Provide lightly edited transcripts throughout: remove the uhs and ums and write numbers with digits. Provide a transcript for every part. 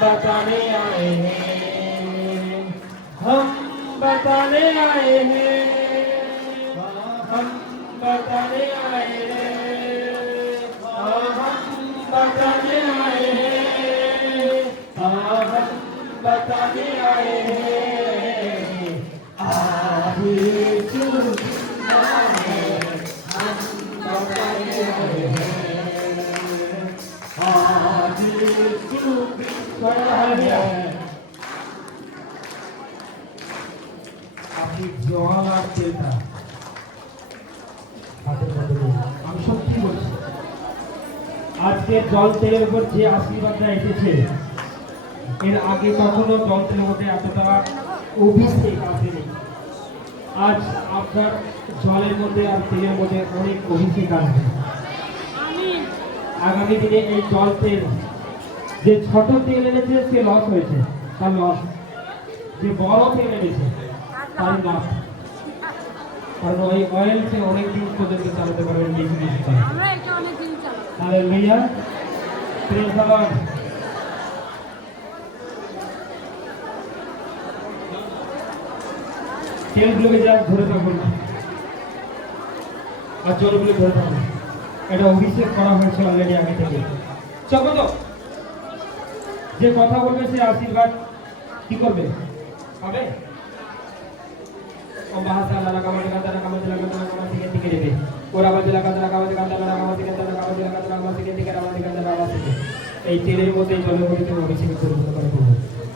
बताने आए हैं, हम बताने आए हैं, हम बताने आए हैं, हम बताने आए हैं, हम बताने आए हैं, आज चुनना है, हम बताने आए हैं, आज चुनना है। আপনি জল আর তেলটা হাতের মধ্যে আমি সত্যি বলছি, আজকে জল তেলের উপর যে আশীর্বাদটা এসেছে এর আগে কখনো জল তেলের মধ্যে এতটা অভিষেক আসেনি। আজ আপনার জলের মধ্যে আর তেলের মধ্যে অনেক অভিষেক আসবে। আগামী দিনে এই জল তেল যে ছোট তেল এনেছে সে লস হয়েছে, তার লস। যে বড় তেল এনেছে তার লাভ, কারণ ওই অয়েল সে অনেক দিন পর্যন্ত চালাতে পারবেন, বেশি বেশি হালেলুয়া, প্রেজ দ্য লর্ড। তেলগুলোকে যা ধরে থাকুন আর জলগুলো ধরে থাকুন, এটা অভিষেক করা হয়েছে অলরেডি আগে থেকে। চলো তো, যে কথা বলবে সে আশীর্বাদ কি করবে, পাবে। ও বাহাসা লালা কামাতে কাতারা কামাতে কাতারা কামাতে থেকে দেবে, ওরা বাজলা কাতারা কামাতে কাতারা কামাতে কাতারা কামাতে কাতারা কামাতে থেকে কামাতে কাতারা কামাতে থেকে। এই তেলের মধ্যে জলের মধ্যে তুমি অভিষেক পরিপূর্ণ করে দেবো।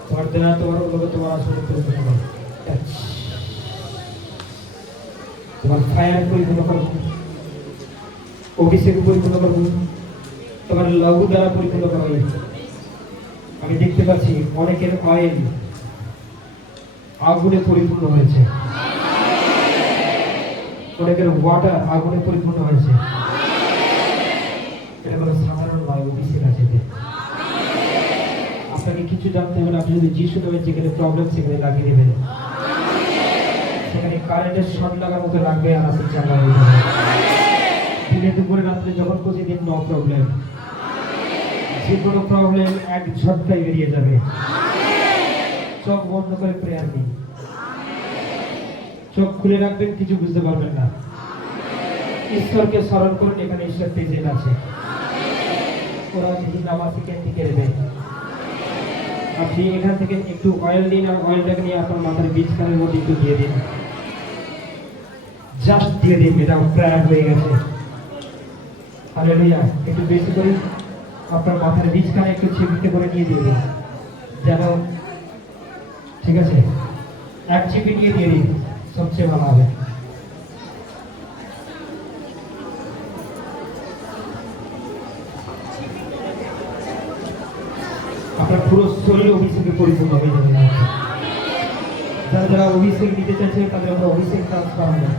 তোমার দেনা তোমার লোক তোমার আসলে পরিপূর্ণ করো, তোমার ফায়ার পরিপূর্ণ করো, অভিষেক পরিপূর্ণ করবো, তোমার লঘু দ্বারা পরিপূর্ণ করা। আমি দেখতে পাচ্ছি অনেকের অয়েল আগুনে পরিপূর্ণ হয়েছে, অনেকের ওয়াটার আগুনে পরিপূর্ণ হয়েছে। এটা কোনো সাধারণ নয়, অভিষেক আছে। আপনাকে কিছু জানতে হবে না, আপনি যদি যিশু নামে যেখানে প্রবলেম সেখানে লাগিয়ে দেবেন, সেখানে কারেন্টের শর্ট লাগার মতো লাগবে আর আপনি চাঙ্গা হয়ে যাবেন। দিনে দুপুরে রাত্রে যখন খুশি দিন, নো প্রবলেম, যে কোনো প্রবলেম এক ঝটকায় বেরিয়ে যাবে। চোখ বন্ধ করে প্রেয়ার দিন, চোখ খুলে রাখবেন, কিছু বুঝতে পারবেন না। ঈশ্বরকে স্মরণ করুন, এখানে ঈশ্বর প্রেজেন্ট আছে। ওরা যদি নামাজ থেকে দেবে, আপনি এখান থেকে একটু অয়েল দিন, আর অয়েলটাকে নিয়ে আপনার মাথার বীজখানের মধ্যে একটু দিয়ে দিন, জাস্ট দিয়ে দিন। এটা প্রেয়ার হয়ে গেছে। হালেলুয়া। একটু বেশি করে আপনার মাথার বীজখানে একটু ছিপিতে করে নিয়ে দিয়ে দিন, যেন, ঠিক আছে, এক চিপি নিয়ে দিয়ে দিন, সবচেয়ে ভালো হবে। আপনার পুরো শরীর অভিষেকে পরিপূর্ণ হয়ে যাবে। যারা যারা অভিষেক নিতে চাইছে তাদের আমরা অভিষেক ট্রান্সফার হবে।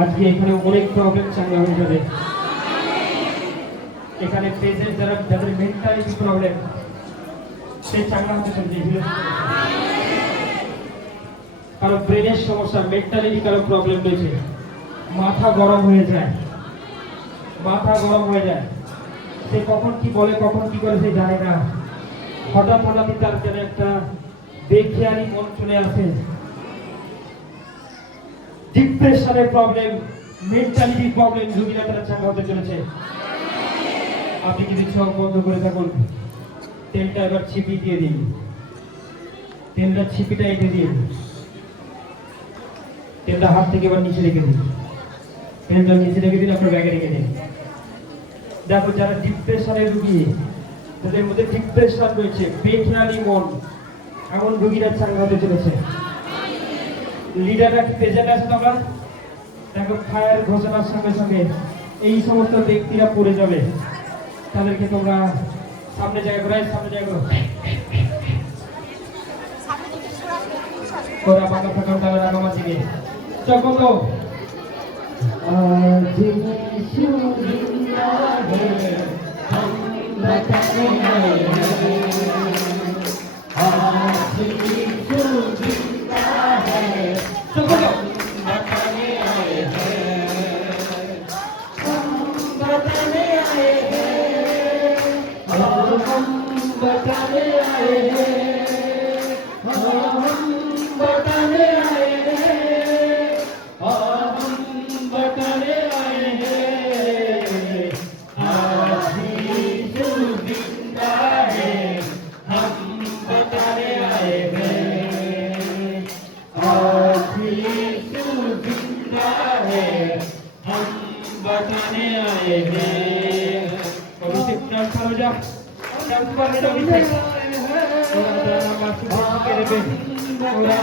আজকে এখানে অনেক প্রবলেম চাঙ্গা হয়ে যাবে। এখানে প্রেজেন্ট যারা, যাদের মেন্টালিটি প্রবলেম, সেই চাঙ্গা হতে চলছে। কারো ব্রেনের সমস্যা, মেন্টালিটি কারো প্রবলেম রয়েছে, মাথা গরম হয়ে যায়, মাথা গরম হয়ে যায়, সে কখন কি বলে কখন কি করে সে জানে না। হঠাৎ হঠাৎই তার যেন একটা বেখেয়ালি মন চলে আসে। ডিপ্রেশনের প্রবলেম, মেন্টালিটি প্রবলেম, রোগীরা তারা চাঙ্গা হতে চলেছে। আপনি যদি চোখ বন্ধ করে থাকুন, তেলটা এবার ছিপি দিয়ে দিন, তেলটা ছিপিটা এঁটে দিন, তেলটা হাত থেকে এবার নিচে রেখে দিন, তেলটা নিচে রেখে দিন, আপনার ব্যাগে রেখে দিন। দেখো, যারা ডিপ্রেশনের রোগী, তাদের মধ্যে ডিপ্রেশন রয়েছে, বেখেয়ালি মন, এমন রোগীরা চাঙ্গা হতে চলেছে। লিডাররা কি প্রেজেন্ট আছে তোমরা? দেখো, ফায়ার ঘোষণার সঙ্গে সঙ্গে এই সমস্ত ব্যক্তিরা পড়ে যাবে, তাদেরকে তোমরা সামনে জায়গা করে, সামনে জায়গা করো। ওরা বাঁকা ফাঁকা তারা রাগামা থেকে চকো তো आज यीशु जिंदा है, हम बताने आए हैं, आज यीशु जिंदा है, चको तो बताने आए हैं, हम बताने आए हैं, हम ট্রান্সফার হয়ে যা, ট্রান্সফার হয়ে যা অভিষেক। ওরা জানা মাসি কে দেবে, ওরা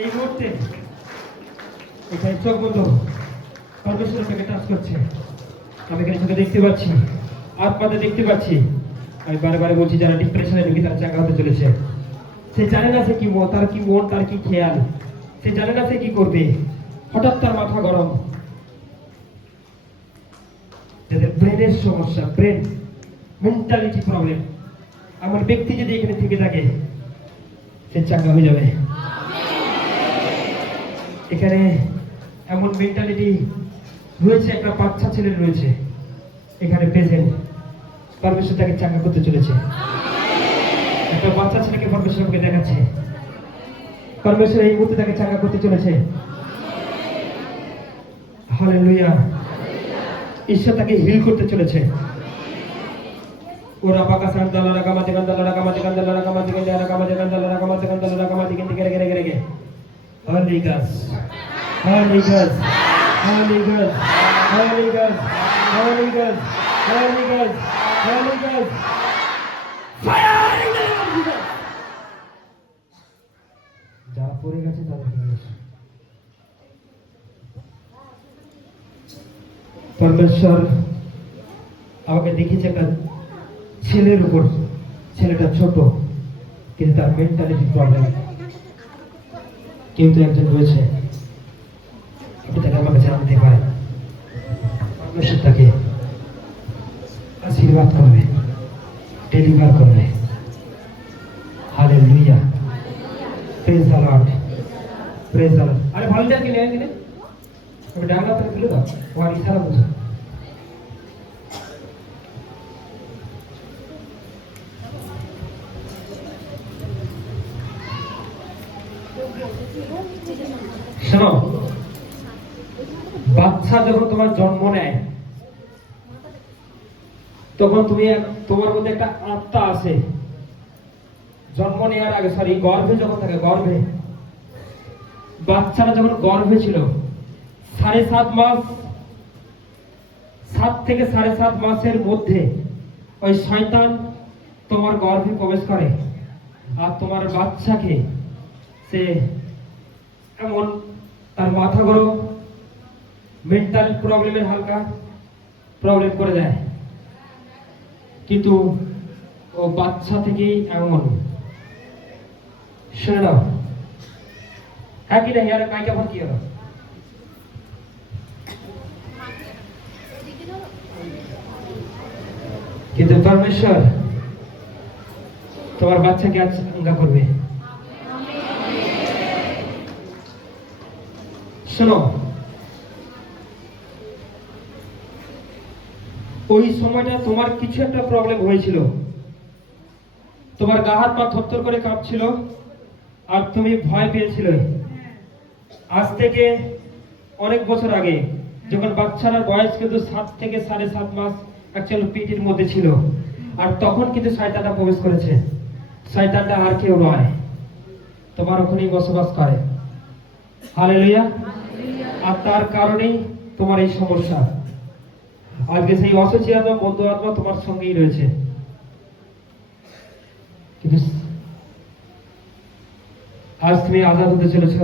এই মুহূর্তে এখানে চোখ বন্ধ, পরমেশ্বর তাকে টাচ করছে। আমি এখানে চোখে দেখতে পাচ্ছি, আত্মাতে দেখতে পাচ্ছি। আমি বারে বলছি, যারা ডিপ্রেশনে ঢুকে তার চাকা হতে চলেছে। সে জানে না সে কি তার কি মন, তার কি খেয়াল, সে জানে না সে কি করবে। হঠাৎ তার মাথা গরম। যাদের ব্রেনের সমস্যা, ব্রেন মেন্টালিটি প্রবলেম, আমার ব্যক্তি যদি এখানে থেকে থাকে, সে চাঙ্গা হয়ে যাবে। এখানে এমন মেন্টালিটি রয়েছে, একটা বাচ্চা ছেলে রয়েছে এখানে প্রেজেন্ট, পরমেশ্বর তাকে চাঙ্গা করতে চলেছে। একটা বাচ্চা ছেলেকে পরমেশ্বরকে দেখাচ্ছে, পরমেশ্বর এই মুহূর্তে তাকে চাঙ্গা করতে চলেছে। হালেলুয়া। ঈশ্বর তাকে হিল করতে চলেছে। ওরা পাকা সান্দালা রাগামাতে গান্দালা রাগামাতে গান্দালা রাগামাতে গান্দালা রাগামাতে গান্দালা রাগামাতে গান্দালা রাগামাতে গিন্দি গেরে Holy Ghost, Holy Ghost, Holy Ghost, Holy Ghost, Holy Ghost, Holy Ghost, Holy Ghost, fire in the name of Jesus. যারা পড়ে গেছে তাদেরকে নিয়ে এসো। পরমেশ্বর আমাকে দেখিয়েছে একটা ছেলের উপর। ছেলেটা ছোট, কিন্তু তার মেন্টালিটি প্রবলেম। কেউ তো একজন রয়েছে, আপনি তাকে আমার কাছে আনতে পারেন। পরমেশ্বর তাকে আশীর্বাদ করবে, ডেলিভার করবে। Hallelujah, praise the lord, praise the lord. আরে ভলান্টিয়ার কে নিয়ে দিলে আমি ডাকলা করে তুলে দাও, ও আর ইশারা বুঝো। শোনো, বাচ্চা যখন তোমার জন্ম নেয়, তখন তোমার মধ্যে একটা আত্মা আছে। জন্ম নেওয়ার আগে, গর্ভে যখন থাকে, গর্ভে বাচ্চারা যখন গর্ভে ছিল, 7.5 মাস, 7 থেকে 7.5 মাসের মধ্যে ওই শয়তান তোমার গর্ভে প্রবেশ করে। আর তোমার বাচ্চাকে সে এমন তার মাথা গরম, মেন্টাল প্রবলেমের হালকা প্রবলেম করে দেয়। কিন্তু ও বাচ্চা থেকেই এমন। শুনে নাও, হ্যাঁ কি না, ইয়ার কাইকে আবার কি হলো? কিন্তু পরমেশ্বর তোমার বাচ্চাকে আজ চাঙ্গা করবে। শোনো, ওই সময়টা তোমার কিছু একটা প্রবলেম হয়েছিল, তোমার গা হাত পা থরথর করে কাঁপছিল, আর তুমি ভয় পেয়েছিলে। আজ থেকে অনেক বছর আগে, যখন বাচ্চার বয়স কিন্তু 7 থেকে 7.5 মাস অ্যাকচুয়ালি পেটের মধ্যে ছিল, আর তখন কিন্তু শয়তানটা প্রবেশ করেছে। শয়তানটা আর কেউ নয়, তোমার ওখানেই বসবাস করে। হালেলুয়া। আর তার কারণেই তোমার এই সমস্যা। আজকে সেই অসুচি আত্মা, বন্ধু আত্মা তোমার সঙ্গেই রয়েছে। কিন্তু আজ তুমি আজাদ হতে চলেছ,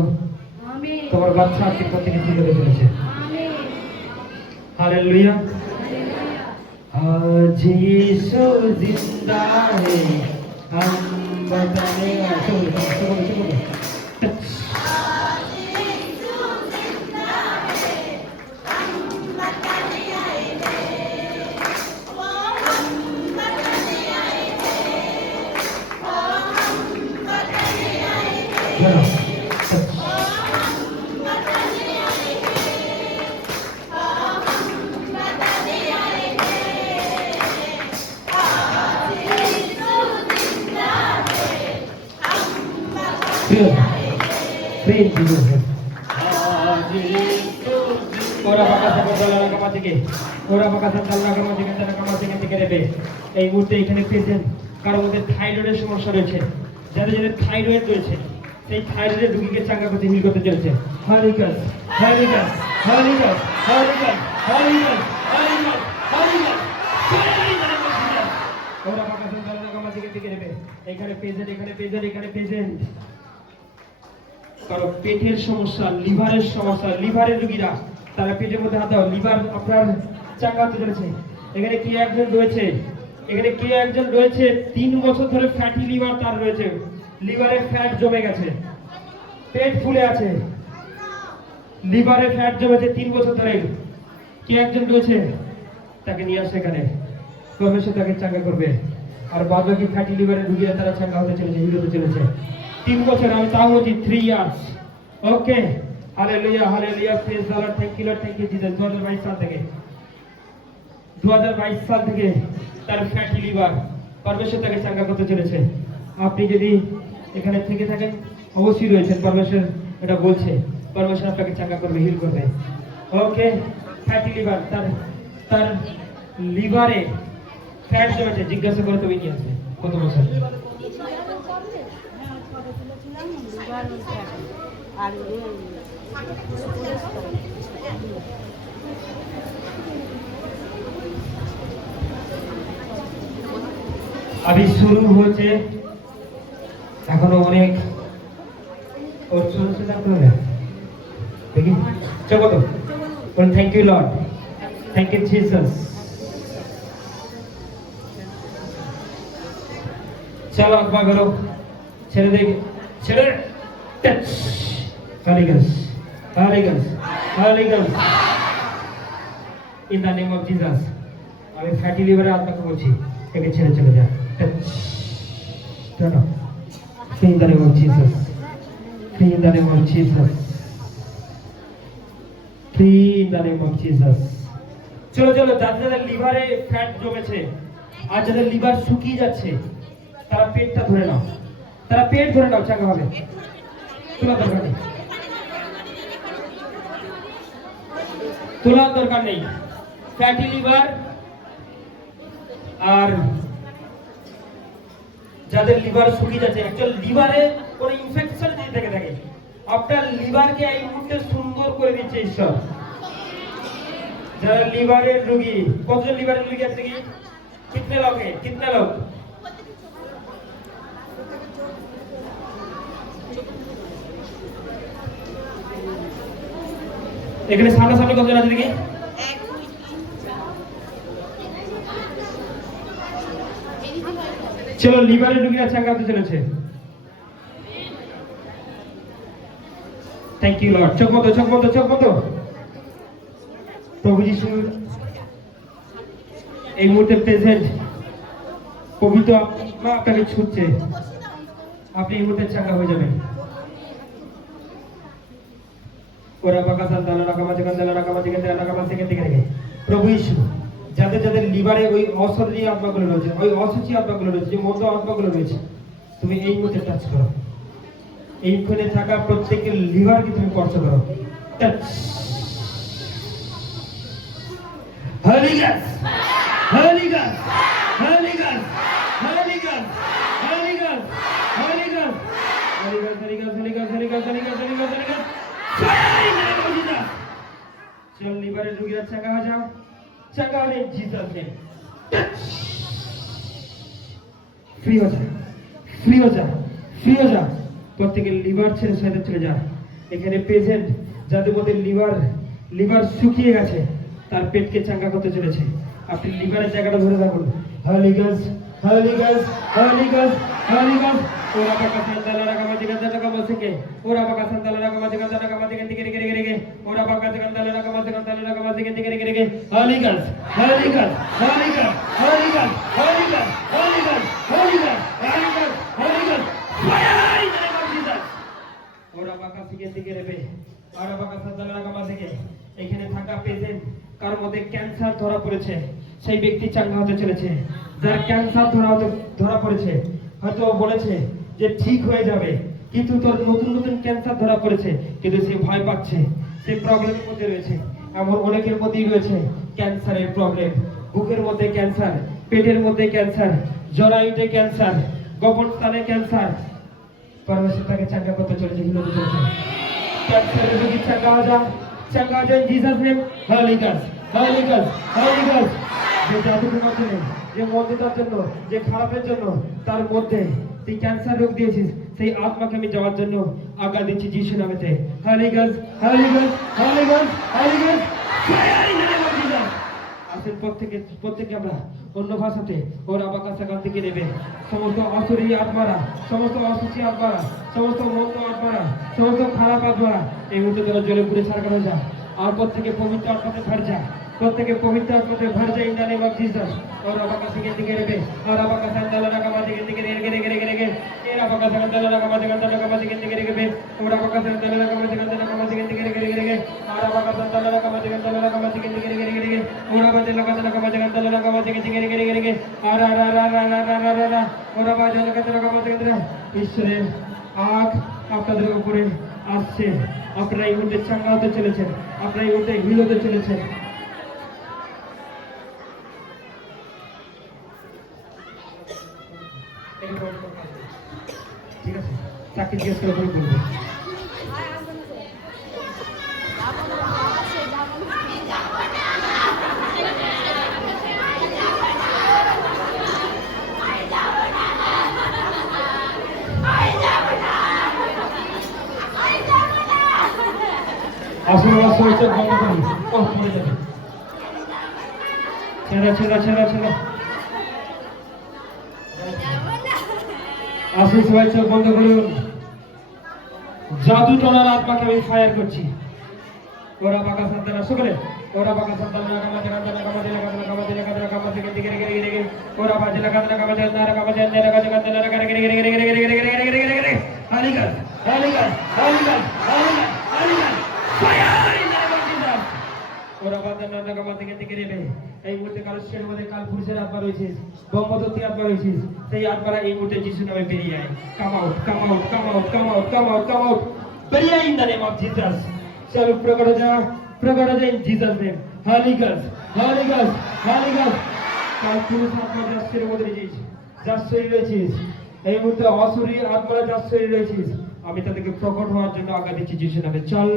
তোমার বাচ্চা আজকে থেকে ঠিক হতে চলেছে। हालेलुया। आज यीशु जिंदा है, हम बताने Praise Jesus. Ora baka sa pagdala ng kapatid. ওরা বাকাসান তালা কামা থেকে তারা কামা থেকে রেবে এই মুহূর্তে এখানে পেশেন্ট কারো মধ্যে থাইরয়েডের সমস্যা রয়েছে, যাদের যাদের থাইরয়েড রয়েছে সেই থাইরয়েডের রোগীকে চাঙ্গা করতে হিল করতে চলেছে। হরিকাস হরিকাস হরিকাস হরিকাস হরিকাস হরিকাস হরিকাস ওরা বাকাসান তালা কামা থেকে রেবে এখানে পেশেন্ট এখানে পেশেন্ট কারো পেটের সমস্যা, লিভারের সমস্যা, লিভারের রোগীরা তারা পেটের মধ্যে হাত দাও, লিভার আপনার চাঙ্গা হতে চলেছে। এখানে কে একজন রয়েছে 3 বছর ধরে ফ্যাটি লিভার তার রয়েছে, লিভারে ফ্যাট জমে গেছে, পেট ফুলে আছে, লিভারে ফ্যাট জমেছে 3 বছর ধরে। কে একজন রয়েছে তাকে নিয়ে আসে এখানে, প্রফেসর তাকে চাঙ্গা করবে। আর বাকি ফ্যাটি লিভারের রোগীরা তারা চাঙ্গা হতে চলেছে, হিল হতে চলেছে। 3 বছর, আমি তাও বলছি 3 years. Okay, hallelujah hallelujah, praise the lord, thank you lord, thank you Jesus. 2022 সাল থেকে তার ফ্যাটি লিভার পরমেশ্বর তাকে চাঙ্গা করতে চলেছে। আপনি যদি এখানে থেকে থাকেন অবশ্যই রয়েছেন, পরমেশ্বর এটা বলছে, পরমেশ্বর আপনাকে চাঙ্গা করবে, হিল করবে। ওকে, ফ্যাটি লিভার, তার লিভারে ফ্যাট জমেছে, জিজ্ঞাসা করে তুমি নিয়ে আসবে কত বছর। अभी शुरू হচ্ছে, এখনো অনেক ওর শুরু से करते हैं देखिए चलो तो बोल thank you Lord, thank you Jesus. चलो अखबा करो, ছেড়ে দে, ছেড়ে touch, Holy Ghost, Holy Ghost, Holy Ghost, in the name of Jesus। আমি ফ্যাটি লিভারে আপনাকে বলছি, একে ছেড়ে চলে যা। In the name of Jesus, in the name of Jesus, in the name of Jesus। চলো চলো, যাদের লিভারে ফ্যাট জমেছে আর যাদের লিভার শুকিয়ে যাচ্ছে তারা পেটটা ধরে নাও, তারা পেট ধরে নাও, চাঙ্গা হবে। তোলার দরকার নেই। ফ্যাটি লিভার আর যাদের লিভার শুকিয়ে যাচ্ছে, অ্যাকচুয়ালি লিভারে কোনো ইনফেকশন যদি থেকে থাকে, আপনার লিভারকে এই মুহূর্তে সুন্দর করে দিচ্ছে ঈশ্বর। যারা লিভারের রোগী, কতজন লিভারের রোগী আছে কি? কিতনে লোক है, कितने लोग? এখানে সামনাসামনি কতজন আছে দেখি? চলো, লিভারের রোগীরা চাঙ্গা হতে চলেছে। Thank you lord. চোখ বন্ধ, চোখ বন্ধ, চোখ বন্ধ। প্রভু যিশু এই মুহূর্তে প্রেজেন্ট, পবিত্র আত্মা আপনাকে ছুটছে, আপনি এই মুহূর্তে চাঙ্গা হয়ে যাবেন। ওরা বাকাসান দালা রাকামা থেকে দালা রাকামা থেকে দালা রাকামা থেকে রেখে প্রভু যিশু যাদের যাদের লিভারে ওই অশরীরী আত্মাগুলো রয়েছে, ওই অসুচি আত্মাগুলো রয়েছে, যে মন্দ আত্মাগুলো রয়েছে, তুমি এই মুহূর্তে টাচ করো। এইখানে থাকা প্রত্যেকের লিভারকে তুমি স্পর্শ করো। টাচ। হলি গস, হলি গস, হলি গস, হলি গস, হলি গস, হলি গস, হলি গস, হলি গস, হলি গস, হলি গস, হলি গস, হলি গস, হলি গস। চল, লিভারের রোগীরা চাঙ্গা হয়ে যাও, চাঙ্গা হলে জিসাস নেম। ফ্রি हो जा, ফ্রি हो जा, ফ্রি हो जा। প্রত্যেকের লিভার ছেড়ে সাইডে চলে যা। এখানে পেশেন্ট যাদের মধ্যে লিভার শুকিয়ে গেছে, তার পেটকে চাঙ্গা করতে চলেছে। আপনি লিভারের জায়গাটা ধরে রাখুন। হলি গস, হলি গস, হলি গস, হলি গস। ওরা বাকাসান দালা রাকামা থেকে দালা রাকামা থেকে, ওরা বাকাসান দালা রাকামা থেকে দালা রাকামা থেকে রেগে, ওরা বাকাসান দালা রাকামা থেকে দালা রাকামা থেকে রেগে। হলি গস, হলি গস, হলি গস, হলি গস, হলি গস, হলি গস, হলি গস, হলি গস, হলি গস। Fire in the name of Jesus. ওরা বাকাসি থেকে রেবে, ওরা বাকাসান দালা রাকামা থেকে। এখানে থাকা পেশেন্ট কার মধ্যে ক্যান্সার ধরা পড়েছে, সেই ব্যক্তি চাঙ্গা হতে চলেছে। যার ক্যান্সার ধরা পড়েছে, হয়তো বলেছে যে ঠিক হয়ে যাবে, কিন্তু তোর নতুন ক্যান্সার ধরা পড়েছে, কিন্তু সে ভয় পাচ্ছে, সে প্রবলেমের মধ্যে রয়েছে। এমন অনেকের মধ্যেই রয়েছে ক্যান্সারের প্রবলেম, বুকের মধ্যে ক্যান্সার, পেটের মধ্যে ক্যান্সার, জরায়ুতে ক্যান্সার, গর্ভস্থানে ক্যান্সার, পরমেশ্বর তাকে চাঙ্গা করতে চলেছে, হিল হতে চলেছে। ক্যান্সারের রোগী চাঙ্গা হয়ে যান, চাঙ্গা হয়ে যান Jesus name, holy ghost, holy ghost, holy ghost. যে জাদুর মাধ্যমে, যে মন্দতার জন্য, যে খারাপের জন্য তার মধ্যে তুই ক্যান্সার রোগ দিয়েছিস, সেই আত্মাকে আমি যাওয়ার জন্য আজ্ঞা দিচ্ছি যিশু নামেতে। Holy ghost, holy ghost, holy ghost, holy ghost, fire in the name of Jesus. আসেন প্রত্যেকে আমরা অন্য ভাষাতে ওরা বাকাসা গান থেকে নেবে। সমস্ত অসুরী আত্মারা, সমস্ত অসুচি আত্মারা, সমস্ত মন্দ আত্মারা, সমস্ত খারাপ আত্মারা এই মুহূর্তে তারা জ্বলে পুড়ে ছাড়খানা হয়ে যায়। আর প্রত্যেকে পবিত্র আত্মাতে ভর যায়, প্রত্যেকে পবিত্র আত্মাতে ভর যায় in the name of Jesus. ওরা বাকাসা গান থেকে নেবে, ওরা বাকাসা দালা রাগা মাঝে গেতে গেরে গেরে গেরে গেরে গেরে এরা বাকাসা দালা রাগা মাঝে গেতে গেরে গেরে ওরা বাকাসা দালা রাগা মাঝে গেতে গেরে গেরে গেরে ওরা বাকাসা দালা রাগা মাঝে গেতে গেরে গেরে গেরে ওরা বাজে লাগা মাঝে গেতে গেরে গেরে গেরে আরা রা রা রা রা রা রা রা ওরা বাজে লাগা মাঝে গেতে। ঈশ্বরের আগ আপনাদের উপরে আসছে, আপনারা এই মুহূর্তে চাঙ্গা হতে চলেছেন, আপনারা এই মুহূর্তে হিল হতে চলেছেন। ঠিক আছে, তাকে জিজ্ঞেস করে বলবো। আসলে চোখ বন্ধ করি, ও পড়ে যাবে। ছেড়া ছেড়া ছেড়া ছেড়া। আসলে সবাই চোখ বন্ধ করুন। জাদু টনার আত্মাকে আমি ফায়ার করছি। ওরা বাঁকা সন্তানা সকলে, ওরা বাঁকা সন্তানা কামাতে কামাতে কামাতে কামাতে কামাতে কামাতে কামাতে গেতে গেরে গেরে গেরে গেরে ওরা বাজে লাগাতে কামাতে নারা কামাতে নারা কামাতে কামাতে নারা গেরে গেরে গেরে গেরে গেরে গেরে গেরে গেরে গেরে গেরে হালিগাল হালিগাল হালিগাল হালিগাল হালিগাল fire in the name of Jesus. ওরা বাজে নারা কামাতে গেতে গেরে গেরে এই মুহূর্তে কালের মধ্যে কাল পুরুষের আত্মা রয়েছে, ব্রহ্মদত্তি আত্মা রয়েছে, সেই আত্মারা এই মুহূর্তে যিশু নামে বেরিয়ে আয়। Come out, come out, come out, come out, come out, come out, বেরিয়ে in the name of Jesus. চলো প্রকট হয়ে যা in Jesus name. Holy ghost, holy ghost, holy ghost. কাল পুরুষ আত্মা যার শরীরের মধ্যে রয়েছিস, যার শরীর রয়েছিস, এই মুহূর্তে অশরীরী আত্মারা যার শরীর রয়েছিস, আমি তাদেরকে প্রকট হওয়ার জন্য আজ্ঞা দিচ্ছি যিশু নামে। চল,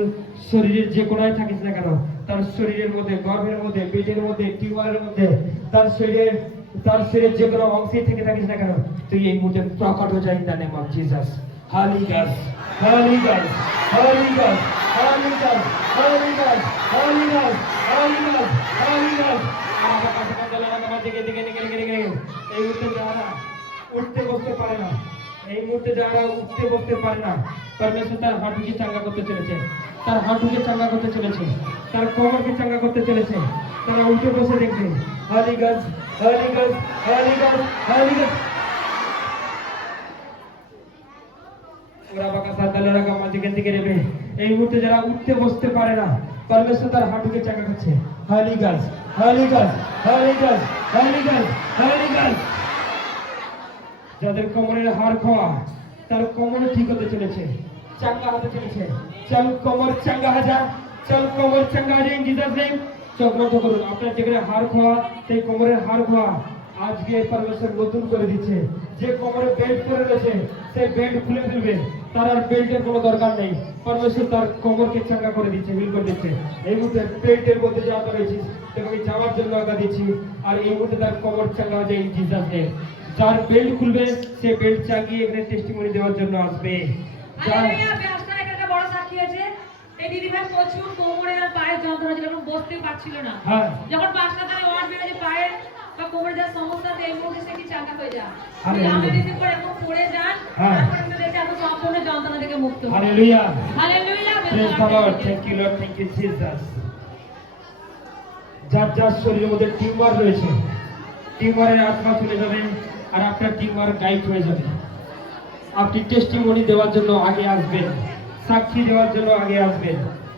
শরীরের যে কোনায় থাকিস না কেন, তার শরীরের মধ্যে, গর্ভের মধ্যে, পেটের মধ্যে, টিউমারের মধ্যে, তার শরীরের যে কোনো অংশে থেকে থাকিস না কেন, তুই এই মুহূর্তে প্রকট হয়ে যাই in the name of Jesus. Holy ghost, holy ghost, holy ghost, holy ghost, holy ghost, holy ghost, holy ghost, holy ghost. আমার কাছে কাঁদলে লাগা মাঝে গেতে গেরে গেরে গেরে গেরে এই মুহূর্তে যারা উঠতে বসতে পারে না, এই মুহূর্তে যারা উঠতে বসতে পারে না, পরমেশ্বর তার হাঁটুকে চাঙ্গা করতে চলেছে, তার হাঁটুকে চাঙ্গা করতে চলেছে, তার কোমরকে চাঙ্গা করতে চলেছে। তারা উঠে বসে দেখবে। Holi ghost, holy ghost, holy ghost, holy গস্ট। ওরা বাঁকা সাদালে রাখা মাঝে গেতে গেরে এই মুহূর্তে যারা উঠতে বসতে পারে না, পরমেশ্বর তার হাঁটুকে চাঙ্গা করছে। Holi ghost, holy ghost, holy ghost, holy ghost, holy গস্ট। যাদের কোমরের হাড় খাওয়া, তার কোমর ঠিক হতে চলেছে, চাঙ্গা হতে চলেছে। চল কোমর চাঙ্গা হয়ে যা, চল কোমর চাঙ্গা হয়ে যা ইন জিসাস নেম। চোখ বন্ধ করুন। আপনার যেখানে হাড় খাওয়া, সেই কোমরের হাড় খাওয়া আজকে পরমেশ্বর নতুন করে দিচ্ছে। যে কোমরে বেল্ট পরে রয়েছে, সেই বেল্ট খুলে ফেলবে, তার আর বেল্টের কোনো দরকার নেই। পরমেশ্বর তার কোমরকে চাঙ্গা করে দিচ্ছে, মিল করে দিচ্ছে। এই মুহূর্তে বেল্টের মধ্যে যা রয়েছিস, তাকে আমি যাওয়ার জন্য আজ্ঞা দিচ্ছি। আর এই মুহূর্তে তার কোমর চাঙ্গা হয়ে যায় ইন জিসাস নেম। যার বেল্ট খুলবে, সে বেল্ট চাগিয়ে এখানে টেস্টিমনি দেওয়ার জন্য আসবে। বড় সাক্ষী আছে, এই দিদিভাই প্রচুর কোমরে আর পায়ের যন্ত্রণা ছিল, এখন বসতে পারছিল না। যখন পাঁচটা তারা ওয়ার্ড বেরোয় পায়ের বা কোমরে যার সমস্যা, এই মুহূর্তে সে কি চাঙ্গা হয়ে যায়। আপনি রিসিভ করে এখন পড়ে যান, তারপরে আপনি দেখে আপনি সম্পূর্ণ যন্ত্রণা থেকে মুক্ত হন। Hallelujah, hallelujah, praise the lord. Thank you lord, thank you Jesus. যার যার শরীরের মধ্যে টিউমার রয়েছে, টিউমারের আত্মা চলে যাবে, আর আপনার টিউমার গাইড হয়ে যাবে। আপনি টেস্টিমনি দেওয়ার জন্য আগে আসবেন, সাক্ষী দেওয়ার জন্য আগে আসবেন।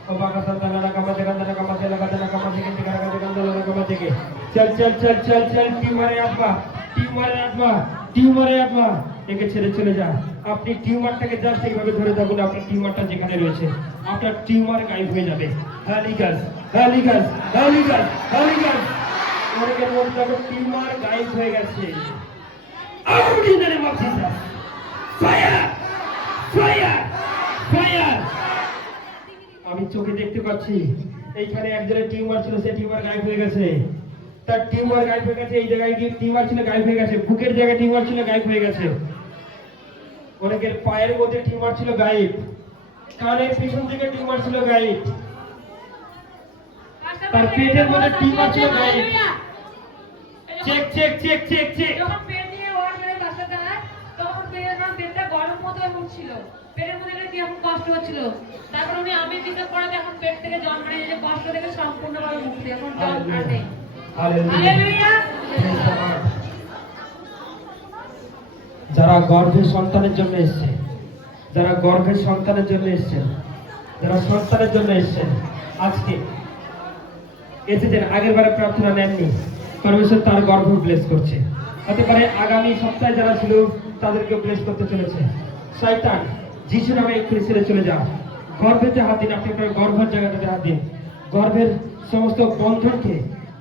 ও বাবা সান্তানা কামাতে কামাতে কামাতে লাগাতে না কামাতে কেটে কামাতে কামাতে কামাতে কে চল চল চল চল চল। টিউমারের আত্মা, টিউমারের আত্মা, টিউমারের আত্মা একে ছেড়ে চলে যা। আপনি টিউমারটাকে জাস্ট এইভাবে ধরে থাকুন। আপনার টিউমারটা যেখানে রয়েছে, আপনার টিউমার গায়েব হয়ে যাবে। হ্যালিগাস হ্যালিগাস হ্যালিগাস হ্যালিগাস অনেকের মধ্যে যখন টিউমার গায়েব হয়ে গেছে out in the name of Jesus fire fire fire আমি চোখে দেখতে পাচ্ছি এইখানে একজনের টিউমার ছিল সে টিউমার গায়েব হয়ে গেছে তার টিউমার গায়েব হয়ে গেছে এই জায়গায় গিয়ে টিউমার ছিল গায়েব হয়ে গেছে বুকের জায়গায় টিউমার ছিল গায়েব হয়ে গেছে অনেকের পায়ের মধ্যে টিউমার ছিল গায়েব কানের পিছন দিকে টিউমার ছিল গায়েব তার পেটের মধ্যে টিউমার ছিল গায়েব check check check check check যখন পেট নিয়ে ওয়ার্ড মেরে বাসা দাঁড়ায় তখন পেটটা গরম মতো হচ্ছিল পেটের মধ্যে একটা কেমন কষ্ট হচ্ছিল তারপর উনি আমি বিচার করাতে এখন পেট থেকে জল মানে যে কষ্ট থেকে সম্পূর্ণভাবে মুক্তি এখন জল আর নেই হালেলুয়া যারা গর্ভের সন্তানের জন্য এসেছে যারা গর্ভের সন্তানের জন্য এসেছেন যারা সন্তানের জন্য এসেছেন আজকে এসেছেন আগের বারে প্রার্থনা নেননি পরমেশ্বর তার গর্ভ ব্লেস করছে হতে পারে আগামী সপ্তাহে যারা ছিল তাদেরকে ব্লেস করতে চলেছে শয়তান যিশু নামে একটু ছেড়ে চলে যাও গর্ভেতে হাত দিন আপনি আপনার গর্ভের জায়গাটাতে হাত দিন গর্ভের সমস্ত বন্ধনকে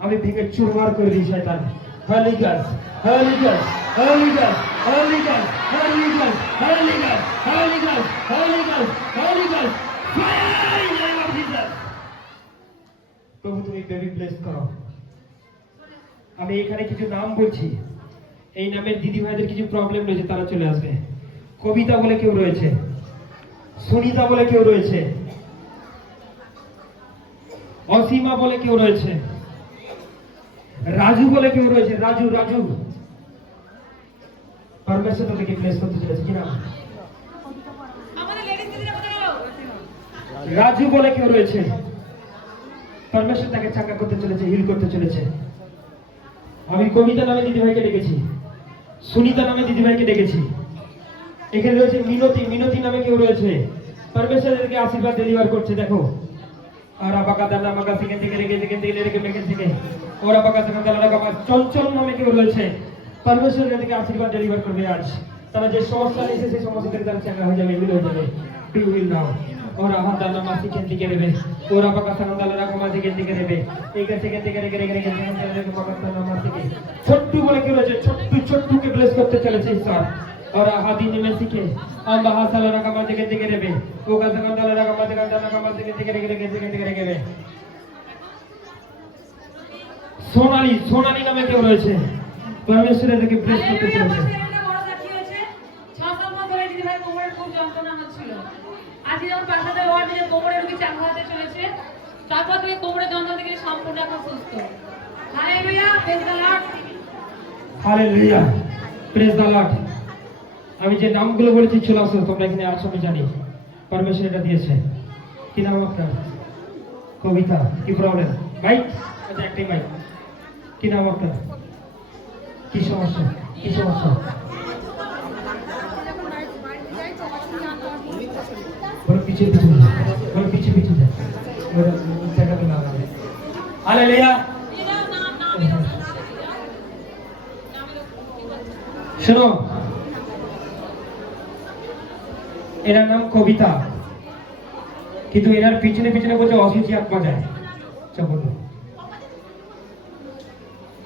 আমি ভেঙে চুরমার করে দিই শয়তান হ্যালিগাস হ্যালিগাস হ্যালিগাস হ্যালিগাস হ্যালিগাস হ্যালিগাস হ্যালিগাস হ্যালিগাস হ্যালিগাস fire in the name of Jesus প্রভু তুমি বেবি ব্লেস করো আমি এখানে কিছু নাম বলছি এই নামের দিদি ভাইদের কিছু প্রবলেম রয়েছে তারা চলে আসবে কবিতা বলে কেউ রয়েছে সুনিতা বলে কেউ রয়েছে অসীমা বলে কেউ রয়েছে রাজু বলে কেউ রয়েছে রাজু রাজু পরমেশ্বর তাদেরকে ব্লেস করতে চলেছে কিনা আমাদের লেডিস দিদিরা কোথায় রাজু বলে কেউ রয়েছে পরমেশ্বর তাকে চাঙ্গা করতে চলেছে হিল করতে চলেছে আমি কবিতা নামে দিদিভাইকে ডেকেছি সুনিতা নামে দিদিভাইকে ডেকেছি এখানে রয়েছে মিনতি মিনতি নামে কেউ রয়েছে পরমেশ্বরকে আশীর্বাদ ডেলিভার করছে দেখো আর আবাকা দানা মাকা সেকেন্ড থেকে রেখে লেগে মেকে থেকে ওর আবাকা সেকেন্ড দানা কামা চঞ্চল নামে কেউ রয়েছে পরমেশ্বরকে আশীর্বাদ ডেলিভার করবে আজ তারা যে সমস্যা নিয়েছে সেই সমস্যা থেকে তারা চাঙ্গা হয়ে যাবে মিল হয়ে যাবে বি উইল নাও और हाथ दाना मासी के दिखे रे और आपा का संग दाना को मासी के दिखे रे एक सेकंड दिखे रे के मगत दाना मासी के छोटू बोले के रहे छोटू के ब्लेस करते चले से सर और हाथी ने में सीखे हम बाहर साला का मासी के दिखे रे वो का संग दाना का मासी के दिखे रे সোনালী সোনালী নামে কেউ রয়েছে পরমেশ্বরের থেকে ব্লেস করতে চলেছে আজকে যখন পাশাতে ওয়ার্ড যে কোমরের রোগী চাঙ্গা হতে চলেছে তারপর তুমি কোমরের যন্ত্রণা থেকে সম্পূর্ণ এখন সুস্থ hallelujah praise the lord hallelujah praise the lord আমি যে নামগুলো বলেছি চলে আসো তোমরা এখানে আছো আমি জানি পরমেশ্বর এটা দিয়েছে কি নাম আপনার কবিতা কি প্রবলেম ভাই আচ্ছা একটাই ভাই কি নাম আপনার কি সমস্যা কি সমস্যা বল পিছে পিছে বল পিছে পিছে যা ওর জায়গা पे লাগা হালেলুয়া শোনো এনার নাম কবিতা কিন্তু এনার পিছনে পিছনে বলছে অসুচি আত্মা যায় চলো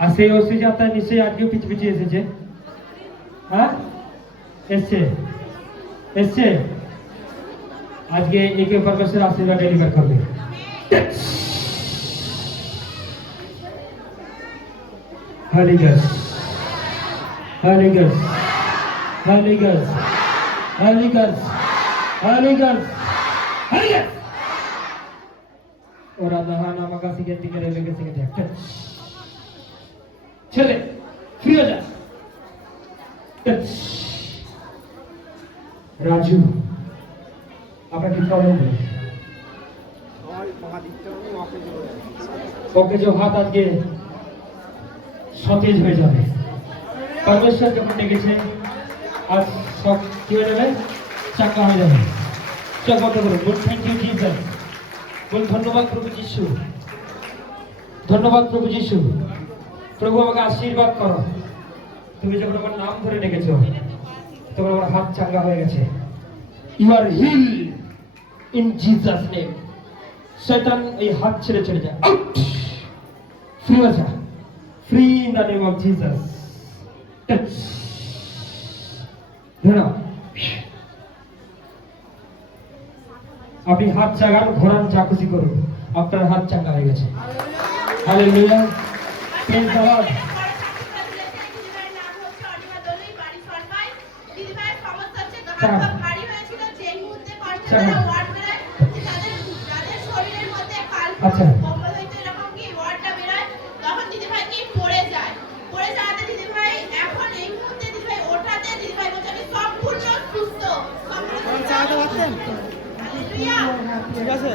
আর সেই অসুচি আত্মা নিশ্চয়ই আজকে পিছে পিছে এসেছে হ্যাঁ এসছে এসছে আজকে একে পরমেশ্বর আশীর্বাদ ডেলিভার করবে hallelujah hallelujah hallelujah hallelujah hallelujah hallelujah और अल्लाह नाम का सिगेंती करे लेके सिगेंती चले फ्री हो जा राजू আপনার কি প্রবলেম ওকে যে হাত আজকে সতেজ হয়ে যাবে পরমেশ্বর যখন ডেকেছে আজ সব কি হয়ে যাবে চাঙ্গা হয়ে যাবে চোখ বন্ধ করো বল থ্যাংক ইউ জিসাস বল ধন্যবাদ প্রভু যিশু ধন্যবাদ প্রভু যিশু প্রভু আমাকে আশীর্বাদ করো তুমি যখন আমার নাম ধরে ডেকেছো তখন আমার হাত চাঙ্গা হয়ে গেছে you are heal in Jesus name শয়তান এই হাত ছেড়ে চলে যায়। আউট! ফ্রি হয়ে যা। Free in the name of Jesus. Touch. ধরো। আপনি হাত চাগান, ঘোরান, যা খুশি করুন, আপনার হাত চাঙ্গা হয়ে গেছে। হালেলুয়া। Praise the lord. আচ্ছা। ঠিক আছে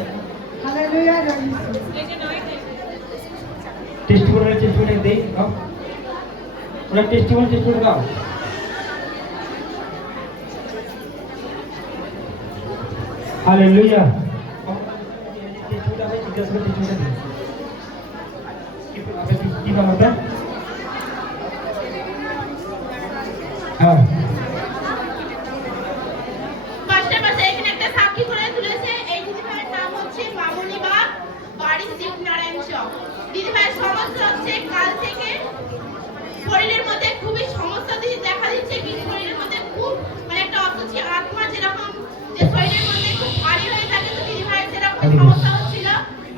টেস্টিমনি দেই দাও। ওরা টেস্টিমনি দাও। হালেলুয়া। টেস্টিমনি জিজ্ঞাসা করে টেস্টিমনি দিই। কি নাম ওটা? হ্যাঁ। শরীরের মধ্যে খুবই সমস্যা দেখা দিচ্ছে, কি শরীরের মধ্যে খুব মানে একটা অসুচি আত্মা যেরকম যে শরীরের মধ্যে খুব ভারী হয়ে থাকে, তো দিদি ভাই সেরকম সমস্যা হচ্ছিল।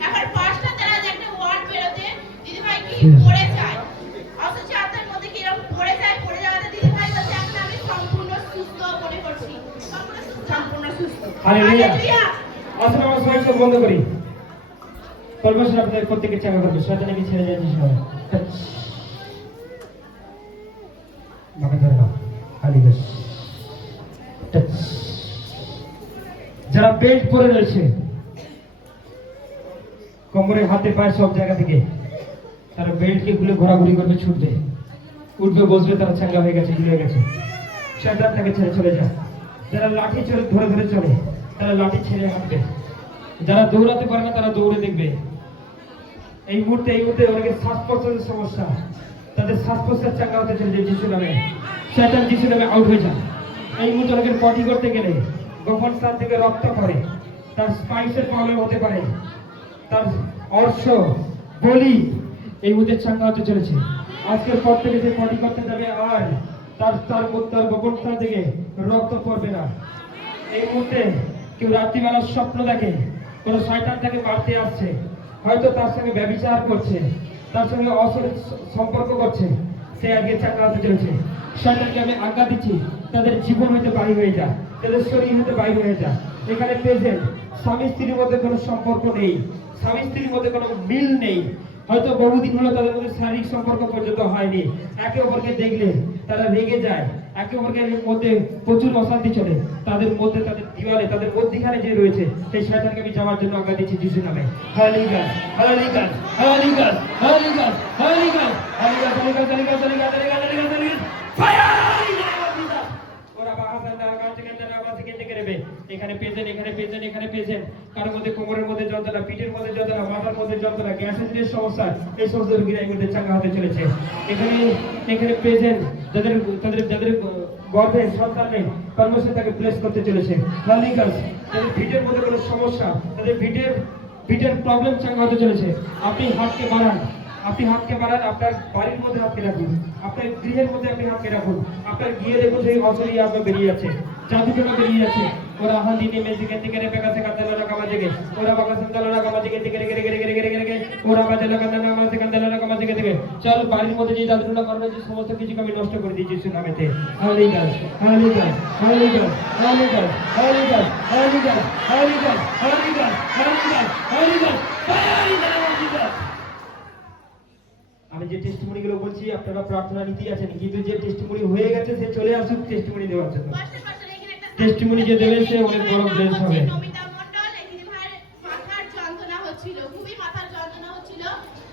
এখন পাঁচটা তারা যে একটা ওয়ার্ড বেরোতে দিদি ভাই কি পড়ে যায়, অসুচি আত্মার মধ্যে কি এরকম পড়ে যাওয়াতে দিদি ভাই বলছে এখন আমি সম্পূর্ণ সুস্থ মনে করছি, সম্পূর্ণ সুস্থ। হালেলুয়া। আসলে আমরা সবাই চোখ বন্ধ করি। পরমেশ্বর আপনাদের প্রত্যেককে চাঙ্গা করবে। শয়তানকে ছেড়ে যায় সবাই। যারা বেল্ট পরে রয়েছে কোমরে, হাতে, পায়ে সব জায়গা থেকে, তারা বেল্টকে খুলে ঘোরাঘুরি করবে, ছুটবে, উঠবে, বসবে, তারা চাঙ্গা হয়ে গেছে, হয়ে গেছে। শয়তান তাকে ছেড়ে চলে যায়। যারা লাঠি ধরে ধরে চলে, তারা লাঠি ছেড়ে হাঁটবে। যারা দৌড়াতে পারে না, তারা দৌড়ে দেখবে। এই মুহূর্তে অনেকের শ্বাস প্রশ্বাসের সমস্যা, তাদের শ্বাস প্রশ্বাস চাঙ্গা হতে চলেছে যিশু নামে। শয়তান যিশু নামে আউট হয়ে যায়। এই মুহূর্তে অনেকের পটি করতে গেলে গোপন স্থান থেকে রক্ত পড়ে, তার স্পাইসের প্রবলেম হতে পারে, তার অর্শ, বলি এই মুহূর্তে চাঙ্গা হতে চলেছে। আজকের পর থেকে যে পটি করতে যাবে আর তার গোপন স্থান থেকে রক্ত পড়বে না। এই মুহূর্তে কেউ রাত্রিবেলার স্বপ্ন দেখে, কোন শয়তান তাকে মারতে আসছে, হয়তো তার সঙ্গে ব্যভিচার করছে, তার সঙ্গে অশরীর সম্পর্ক করছে, সে আজকে চাঙ্গা হতে চলেছে। শয়তানকে আমি আজ্ঞা দিচ্ছি, তাদের জীবন হইতে বাড়ি হয়ে যা, তাদের শরীর হইতে বাইরে হয়ে যা। এখানে প্রেজেন্ট স্বামী স্ত্রীর মধ্যে কোনো সম্পর্ক নেই, স্বামী স্ত্রীর মধ্যে কোনো মিল নেই, হয়তো বহুদিন হলো তাদের মধ্যে শারীরিক সম্পর্ক পর্যন্ত হয়নি, একে অপরকে দেখলে তারা রেগে যায়, একে অপরকে মধ্যে প্রচুর অশান্তি চলে, তাদের মধ্যে, তাদের দিওয়ালে, তাদের মধ্যখানে যে রয়েছে সেই শয়তানকে আমি যাওয়ার জন্য আজ্ঞা দিচ্ছি যিশু নামে। Hallelujah, hallelujah, hallelujah, hallelujah, hallelujah, hallelujah, hallelujah, hallelujah, hallelujah, fire! ওরা বাহাসান্দা গাছকেন্দ্রা বাসকেন্দ্রে করবে। এখানে পেশেন্ট, এখানে পেশেন্ট, এখানে পেশেন্ট, কারোর মধ্যে কোমরের মধ্যে যন্ত্রণা, পিঠের মধ্যে যন্ত্রণা, মাথার মধ্যে যন্ত্রণা, গ্যাসের সমস্যা, এই সমস্ত রোগীরা এই মধ্যে চাঙ্গা হতে চলেছে। এখানে পেশেন্ট যাদের গর্ভে সন্তান নেই, পরমেশ্বর তাকে ব্লেস করতে চলেছে। হালেলুয়া। যাদের পিঠের মধ্যে কোনো সমস্যা, তাদের পিঠের প্রবলেম চাঙ্গা হতে চলেছে। আপনি হাতকে বাড়ান, আপনার বাড়ির মধ্যে হাতকে রাখুন, আপনার গৃহের মধ্যে আপনি হাতকে রাখুন, আপনার গিয়ে দেখুন সেই অশরী আত্মা বেরিয়ে যাচ্ছে, জাদুটোনা বেরিয়ে যাচ্ছে। ওরা হান্দিনি মেজিকে থেকে পেকাছে কান্দালা কামা থেকে, ওরা বাগাসন্দালা কামা থেকে গেরে গেরে গেরে গেরে গেরে গেরে ওরা বাজালা কান্দালা কামা থেকে কান্দালা কামা থেকে থেকে চল বাড়ির মধ্যে যে জাদুটোনা করবে, যে সমস্ত কিছু আমি নষ্ট করে দিয়েছি যিশু নামেতে। Hallelujah, hallelujah, hallelujah, hallelujah, hallelujah, hallelujah, hallelujah, hallelujah, hallelujah, hallelujah, fire in the name of Jesus. আমি যে টেস্টিমনি গুলো বলছি আপনারা প্রার্থনা নিতে আছেন, কিন্তু যে টেস্টিমনি হয়ে গেছে সে চলে আসুক টেস্টিমনি দেওয়ার জন্য। টেস্টিমনি যে দেবে সে অনেক বড় ব্লেস হবে। নমিতা মণ্ডল, এই ভাই মাথার যন্ত্রণা হচ্ছিল, খুবই মাথার যন্ত্রণা হচ্ছিল,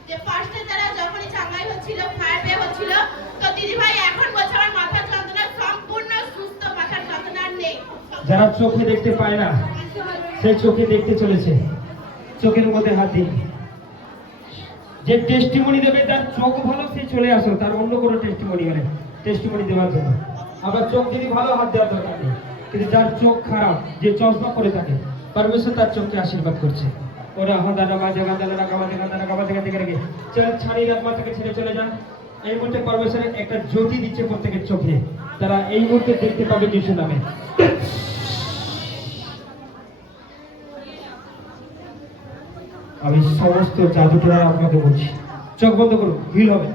যে ফার্স্টে তারা যখনই চাঙ্গাই হচ্ছিল, ফায়ার পে হচ্ছিল, তো দিদি ভাই এখন বলছে আমার মাথার যন্ত্রণা সম্পূর্ণ সুস্থ, মাথার যন্ত্রণা আর নেই। যারা চোখে দেখতে পায় না সে চোখে দেখতে চলেছে, চোখের মধ্যে হাত দিন। যে টেস্টিমনি দেবে তার চোখ ভালো, সে চলে আসো, তার অন্য কোনো টেস্টিমনি হলে টেস্টিমনি দেওয়ার জন্য। আবার চোখ যদি ভালো, হাত দেওয়ার দরকার নেই, কিন্তু যার চোখ খারাপ, যে চশমা পরে থাকে, পরমেশ্বর তার চোখকে আশীর্বাদ করছে। ওরা হাদানা বাজে গাদানা রাখা বাজে গাদানা রাখা বাজে গাদানা চল ছাড়ি রাত থেকে ছেড়ে চলে যান। এই মুহূর্তে পরমেশ্বরের একটা জ্যোতি দিচ্ছে প্রত্যেকের চোখে, তারা এই মুহূর্তে দেখতে পাবে যিশু নামে। আমি সমস্ত জাদুটোরা আপনাকে বলছি, চোখ বন্ধ করুন, হিল হবে।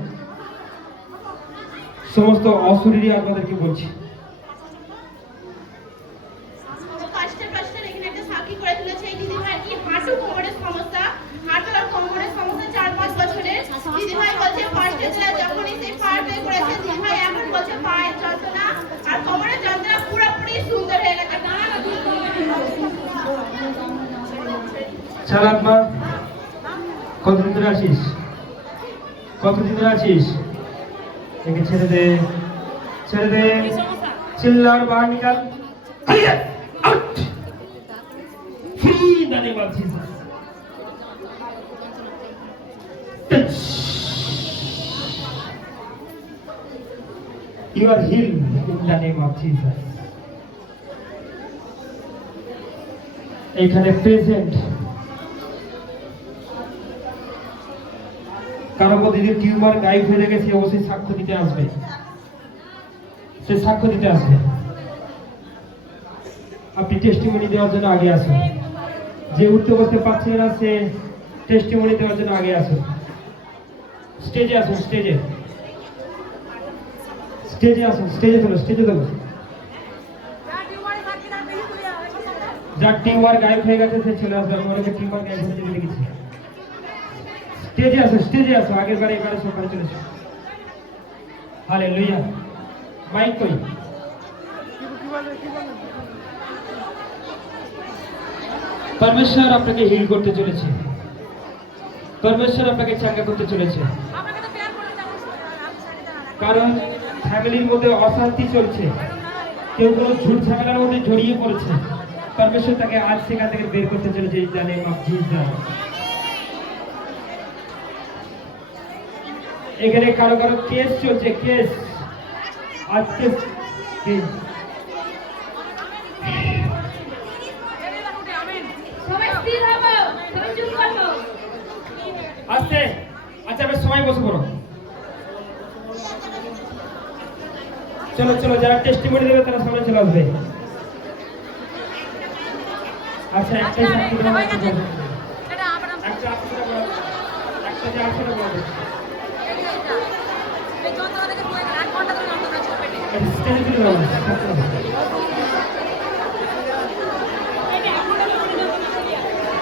সমস্ত অশরীরী আপনাদেরকে বলছি, পাঁচটা এখানে একটা সাক্ষী করে তুলেছে এই দিদিভাই কি হাঁটু কোমরের সমস্যা, হাঁটু আর কোমরের সমস্যা 4-5 বছরের। দিদিভাই বলছে ফার্স্টে যারা যখনই সেই পারবে করেছে দিদিভাই এখন বলছে পায়ের যন্ত্রণা আর কোমরের যন্ত্রণা পুরোপুরি সুন্দর হয়ে গেছে। চালাকমা কতদিন ধরে আছিস? কতদিন ধরে আছিস? একে ছেড়ে দে, ছেড়ে দে, চিল্লার বাহার নিকাল, out, free in the name of Jesus. You are healed in the name of Jesus. এখানে প্রেজেন্ট কারো মধ্যে যদি টিউমার গায়েব হয়ে গেছে অবশ্যই সাক্ষ্য দিতে আসবে, সে সাক্ষ্য দিতে আসবে। আপনি টেস্টিমনি দেওয়ার জন্য আগে আসুন। যে উঠতে বসতে পারছে না সে টেস্টিমনি দেওয়ার জন্য আগে আসুন। স্টেজে আসুন, স্টেজে স্টেজে আসুন, স্টেজে তোলো, স্টেজে তোলো। যার টিউমার গায়েব হয়ে গেছে সে চলে আসবে। আমি অনেকে টিউমার গায়েব হয়ে যেতে দেখেছি। স্টেজে আসো, স্টেজে আসো, আগের বারে এবারে সকালে চলেছে। হালেলুয়া। মাইক কই? পরমেশ্বর আপনাকে হিল করতে চলেছে, পরমেশ্বর আপনাকে চাঙ্গা করতে চলেছে। কারণ ফ্যামিলির মধ্যে অশান্তি চলছে, কেউ কোনো ঝুট ঝামেলার মধ্যে জড়িয়ে পড়েছে, পরমেশ্বর তাকে আজ সেখান থেকে বের করতে চলেছে in the name of Jesus. এখানে কারো কারো কেস চলছে, কেস আজকে সবাই স্থির হবো, সবাই চুপ করবো। আস্তে, আচ্ছা বেশ সবাই বসে পড়ো। চলো চলো, যারা টেস্টিমনি দেবে তারা সামনে চলে আসবে। আচ্ছা একটাই সাক্ষী দেওয়া হচ্ছে, এটা আমরা একটা আপনারা বলো, একটা যে আপনারা বলো। এই যন্ত্রণা থেকে 1 ঘন্টা ধরে যন্ত্রণা ছিল পেটে। স্টেজে তুলে দাও।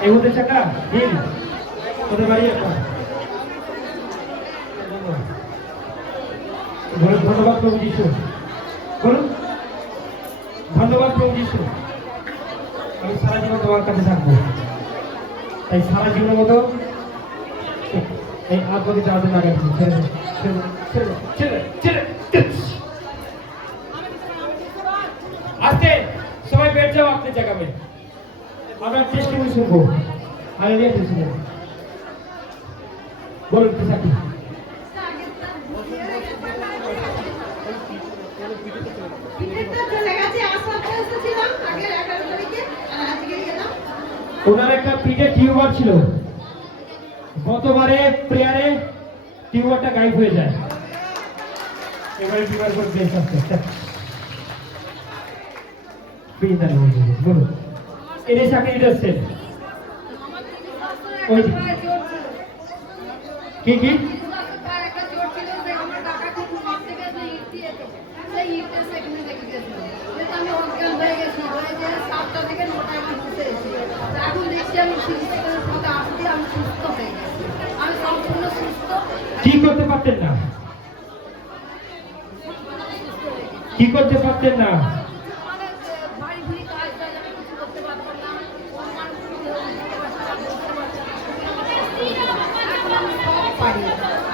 এই হতে চাকা হিল ওদের বাড়ি একটা বলুন ধন্যবাদ প্রভু যিশু, বলুন ধন্যবাদ প্রভু যিশু। আমি সারা জীবন তোমার কাছে থাকবো, তাই সারা জীবনের মতো এই আত্মাকে চালাতে না গেছি। আস্তে সবাই বেড যাও আপনি জায়গাবে, আমরা টেস্টিমনি শুনবো। হালেলুয়া টেস্টিমনি বলুন কি সাক্ষী? ওনার একটা পিঠে টিউমার ছিল, গতবারে প্রেয়ারে টিউমারটা গায়েব হয়ে যায়, এবারে টিউমার করে বেশ আসছে। বলুন এর সাক্ষী দিতে আসছেন। ওই কি কি কি করতে পারতেন না? কি করতে পারতেন না?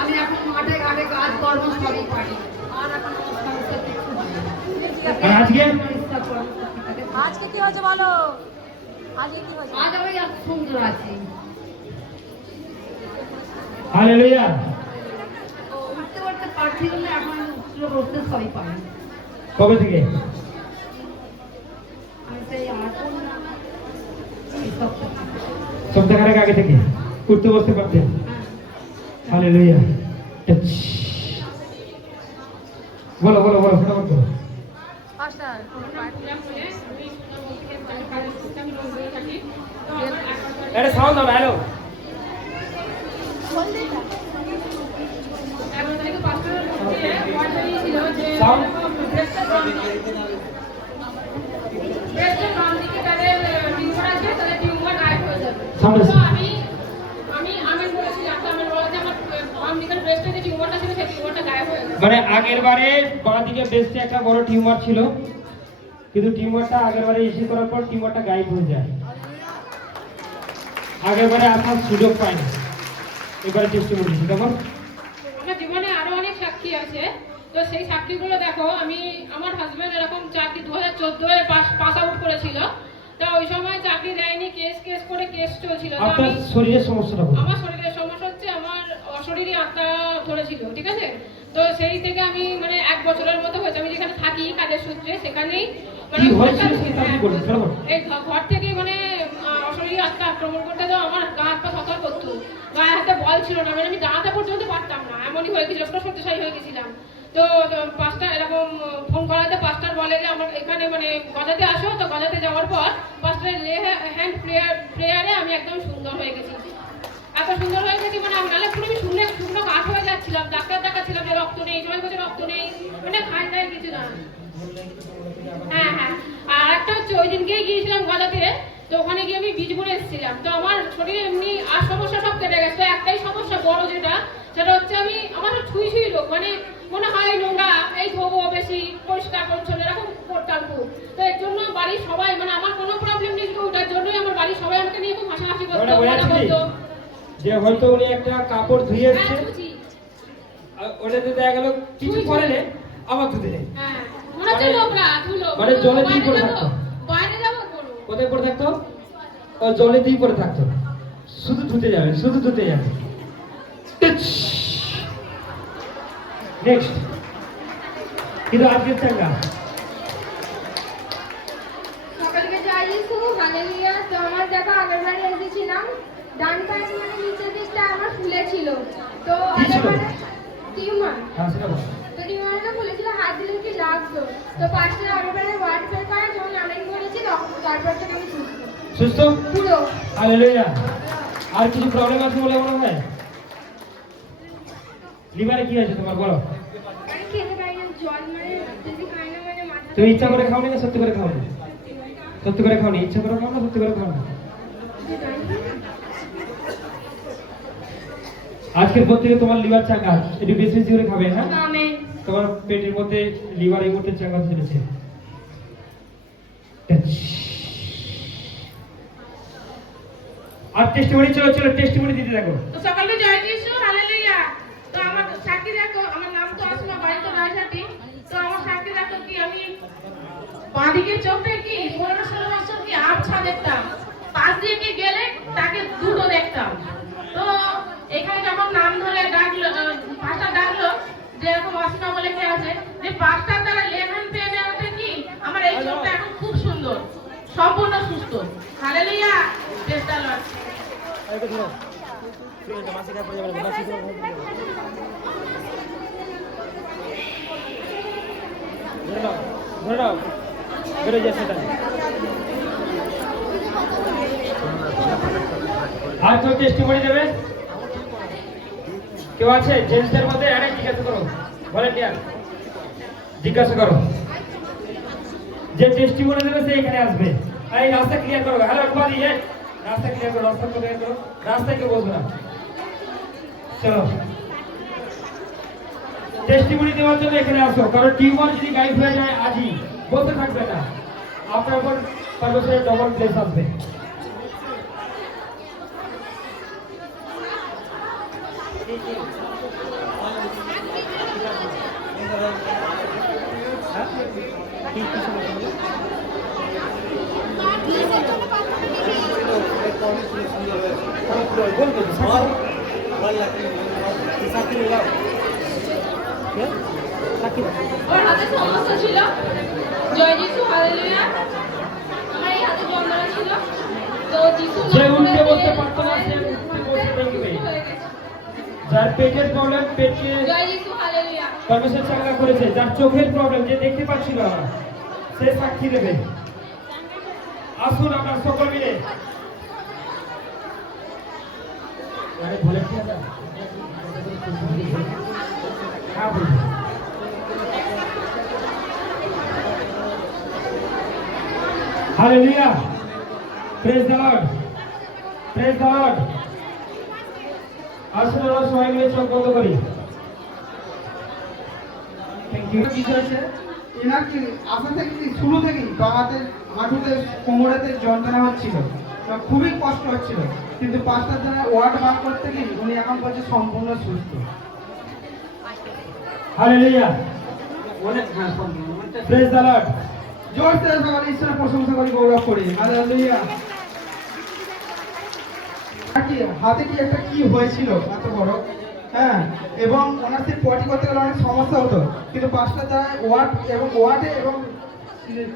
আমি এখন মাঠে ঘাটে কাজ কর্ম সবই পারি, আর এখন সমস্যা কিছু আজকে কি হয়েছে বলো? আজকে কি হয়েছে? আজ আমি এত সুন্দর আছি। হালেলুয়া। উঠতে উঠতে পারছি না, এখন উঠতে সবই পারি। কবে থেকে? আমি সেই 8 সপ্তাহ সব দেখার আগে থেকে উঠতে বসতে পারতেন। হালেলুয়া। বলো বলো বলো ফটাফট বলো। আরে সাউন্ড দাও, হ্যালো। সাউন্ড সাউন্ড মানে আগের বারে বাঁ দিকে বেস্টে একটা বড় টিউমার ছিল, কিন্তু টিউমারটা আগের বারে এসে করার পর টিউমারটা গায়েব হয়ে যায়। আগের বারে আসার সুযোগ পায়নি, এবারে চেষ্টা করছি। তখন আমার জীবনে আরো অনেক সাক্ষী আছে, তো সেই সাক্ষীগুলো দেখো। আমি আমার হাজবেন্ড এরকম চাকরি 2014 পাস আউট করেছিল, তো ওই সময় চাকরি দেয়নি, কেস করে কেস চলছিল। তো আপনার শরীরের সমস্যাটা বলুন। আমার শরীরের সমস্যা হচ্ছে আমার অশরীরী আত্মা ধরেছিল, ঠিক আছে। তো সেই থেকে আমি মানে 1 বছরের মতো হয়েছে আমি যেখানে থাকি কাজের সূত্রে, সেখানেই মানে এই ঘর থেকে মানে অশরীরী আত্মা আক্রমণ করতে, তো আমার গা হাত পা থরথর করতো, গায়ে হাতে বল ছিল না, মানে আমি দাঁড়াতে পর্যন্ত পারতাম না, এমনই হয়ে গেছিল, পুরো শক্তিশালী হয়ে গেছিলাম। তো পাঁচটা এরকম ফোন করাতে পাঁচটার বলে যে আমার এখানে মানে গজাতে আসো। তো গজাতে যাওয়ার পর পাঁচটার হ্যান্ড প্রেয়ারে আমি একদম সুন্দর হয়ে গেছি। এত সুন্দর হয়ে গেছি মানে আমি নাহলে পুরো শুকনো কাঠ হয়ে যাচ্ছিলাম। ডাক্তার দেখাচ্ছিলাম যে রক্ত নেই, সবাই বলছে রক্ত নেই, মানে খাই দাই কিছু না। হ্যাঁ হ্যাঁ, আর একটা হচ্ছে ওই দিনকেই গিয়েছিলাম গজাতে, তো ওখানে গিয়ে আমি বীজ ভরে এসেছিলাম। তো আমার শরীরে এমনি আর সমস্যা সব কেটে গেছে। তো একটাই সমস্যা বড় যেটা, সেটা হচ্ছে আমি আমার ছুঁই রোগ, মানে মনে হয় নোংরা, এই ধোবো বেশি, পরিষ্কার পরিচ্ছন্ন এরকম করতাম খুব। তো এর জন্য বাড়ির সবাই মানে আমার কোনো প্রবলেম নেই, কিন্তু ওটার জন্যই আমার বাড়ির সবাই আমাকে নিয়ে খুব হাসাহাসি করতো, মজা করতো। যে হয়তো উনি একটা কাপড় ধুয়ে এসেছে, ওটাতে দেখা গেল কিছু পরে নেই, আবার ধুতে নেই, মানে জলে দিয়ে পড়ে থাকতো। বাইরে যাবো কোথায় পড়ে থাকতো? জলে দিয়ে পড়ে থাকতো, শুধু ধুতে যাবে, শুধু ধুতে যাবে। নেক্সট, কিন্তু আজকের চাঙ্গা সকালকে যাই ইসু হালেলুয়া। তো আমার দেখা আগেরবারে এসেছিলাম, ডান পায়ে মানে নিচের দিকটা আমার ফুলে ছিল। তো আগেরবারে টিউমার, তো টিউমারটা ফুলেছিল, হাত দিলে কি লাগতো। তো পাঁচটা আগেরবারে ওয়ার্ড বের করে যখন আমেন করেছি, তারপর থেকে আমি সুস্থ সুস্থ পুরো। হালেলুয়া। আর কিছু প্রবলেম আছে বলে মনে হয়? লিভারে কি আছে তোমার বলো? মানে খেতে পারি না, জল মানে যদি খাই না মানে মাথা। তুমি ইচ্ছা করে খাও না সত্যি করে খাও না? সত্যি করে খাও না, ইচ্ছা করে খাও না সত্যি করে খাও না? আজকের পর থেকে তোমার লিভার চাঙ্গা, একটু বেশি বেশি করে খাবে। হ্যাঁ, আমেন। তোমার পেটের মধ্যে লিভার এই মুহূর্তে চাঙ্গা চলেছে। আর টেস্টিমনি, চলো চলো টেস্টিমনি দিতে দেখো। তো সকালে জয় যিশু হালেলুয়া। তো আমার সাক্ষী দেখো, আমার নাম তো আসমা, বাড়ি তো রায়হাটি। তো আমার সাক্ষী দেখো কি আমি বাঁদিকে চোখে কি 15-16 বছর কি আবছা দেখতাম, পাশ দিয়ে কি গেলে তাকে দুটো দেখতাম। তো এখানে যখন নাম ধরে ডাকলো, পাঁচটা ডাকলো যে এরকম আসমা বলে কে আছে, যে পাঁচটার দ্বারা লেখান পেয়ে নেওয়াতে কি আমার এই চোখটা এখন খুব সুন্দর, সম্পূর্ণ সুস্থ। Hallelujah, praise the lord. আর কেউ টেস্টিমনি দেবে? কেউ আছে জেন্টসদের মধ্যে? আরে জিজ্ঞাসা করো, ভলেন্টিয়ার জিজ্ঞাসা করো। যে টেস্টিমনি দেবে সে এখানে আসবে। এই রাস্তা ক্লিয়ার করো। হ্যালো এভরিবডি, রাস্তা ক্লিয়ার করো, রাস্তা ক্লিয়ার করো, রাস্তায় কেউ বসবে না। চলো টেস্টিমনি দেওয়ার জন্য এখানে আসো, কারণ টিউমার যদি গাইড হয়ে যায় আজই, বসে থাকবে না, আপনার উপর পারমেশ্বরের ডবল প্লেস আসবে। আমার হাতে সমস্যা ছিল, জয় যিশু হালেলুয়া। আমার এই হাতে যন্ত্রণা ছিল, তো যিশু যে উঠতে বসতে যার পেটের প্রবলেম, পেটকে জয় যিশু হালেলুয়া। পরমেশ্বর চাঙ্গা করেছে। যার চোখের প্রবলেম, যে দেখতে পাচ্ছিল না, সে সাক্ষী দেবে। আসুন আমরা সকল মিলে আরে বলে কি আছে? হ্যাঁ বলুন। Hallelujah, praise the lord, praise the lord. আসুন আমরা সবাই মিলে চোখ বন্ধ করি। Thank you. কি হয়েছে এনার কি আসা থেকে কি শুরু থেকেই বাবাতে হাঁটুতে কোমরেতে যন্ত্রণা হচ্ছিল, তো খুবই কষ্ট হচ্ছিল, কিন্তু 5টা দিনের ওয়ার্ড বার করতে গিয়ে উনি এখন বলছে সম্পূর্ণ সুস্থ। Hallelujah, praise the lord. জোর থেকে সবাই ঈশ্বরের প্রশংসা করি, গৌরব করি। হালেলুয়া। কি হাতে কি একটা কি হয়েছিল এত বড়, হ্যাঁ, এবং ওনার সেই পটি করতে গেলে অনেক সমস্যা হতো, কিন্তু 5টা জায়গায় ওয়ার্ডে এবং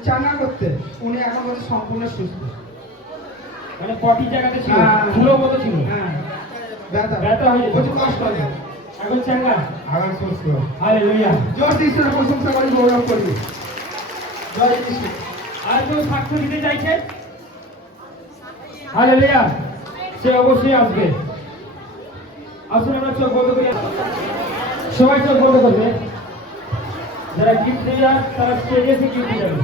চাঙ্গা করতে উনি এখন বলছে সম্পূর্ণ সুস্থ। মানে পটি জায়গাতে ছিল, হ্যাঁ। ধুলো মতো ছিল, হ্যাঁ, ব্যথা ব্যথা হয়ে যেত। প্রচুর কষ্ট হয়, এখন চাঙ্গা। আগাম সুস্থ। হালেলুয়া। জোর দিয়ে ঈশ্বরের প্রশংসা করি, গৌরব করি। জয় যিশু। আর কেউ সাক্ষ্য দিতে চাইছে? হালেলুয়া, সে অবশ্যই আসবে। আসুন আমরা চোখ বন্ধ করি, সবাই চোখ বন্ধ করবে। যারা গিফট দেবে তারা স্টেজে এসে গিফট দেবে।